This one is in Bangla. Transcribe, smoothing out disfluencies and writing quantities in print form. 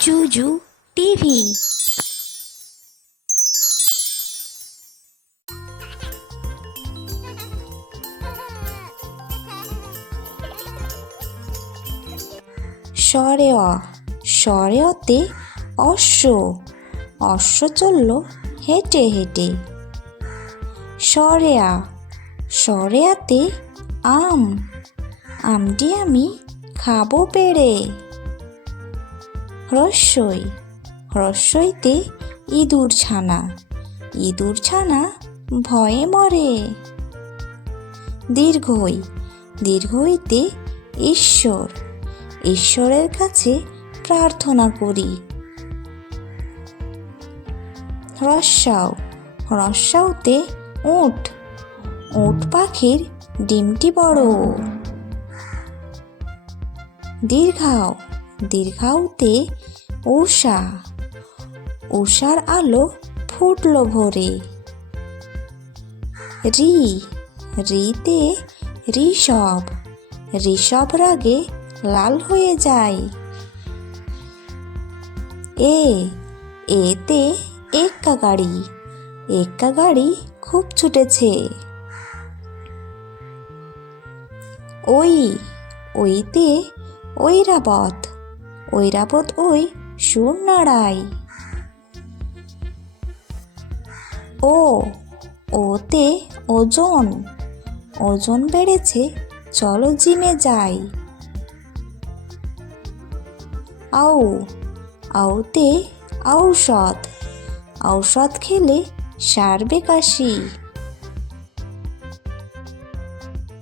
জুজু টিভি। স্বরে অ, স্বরে অতে অশ্ব, অশ্ব চলল হেঁটে হেঁটে। স্বরে আ, স্বরে আতে আম, আমটি আমি খাবো পেড়ে। হ্রস্বই, হ্রস্বইতে ইঁদুর ছানা, ইঁদুর ছানা ভয়ে মরে। দীর্ঘই, দীর্ঘইতে ঈশ্বর, ঈশ্বরের কাছে প্রার্থনা করি। হ্রস্বাউ, হ্রস্বাউতে উট, উট পাখির ডিমটি বড়। দীর্ঘাউ, দীর্ঘাউতে উষা, উষার আলো ফুটলো ভোরে। রি, রিতে ঋষভ, ঋষভ রাগে লাল হয়ে যায়। এ, এতে এক্কা গাড়ি, এক্কা গাড়ি খুব ছুটেছে। ওই, ওইতে ঐরাবত, ঐরাবত ওই সুর নাড়ায়। ও, ওতে ওজন, ওজন বেড়েছে চলো জিমে যাই। আউ, আউতে ঔষধ, ঔষধ খেলে সারবে কাশি।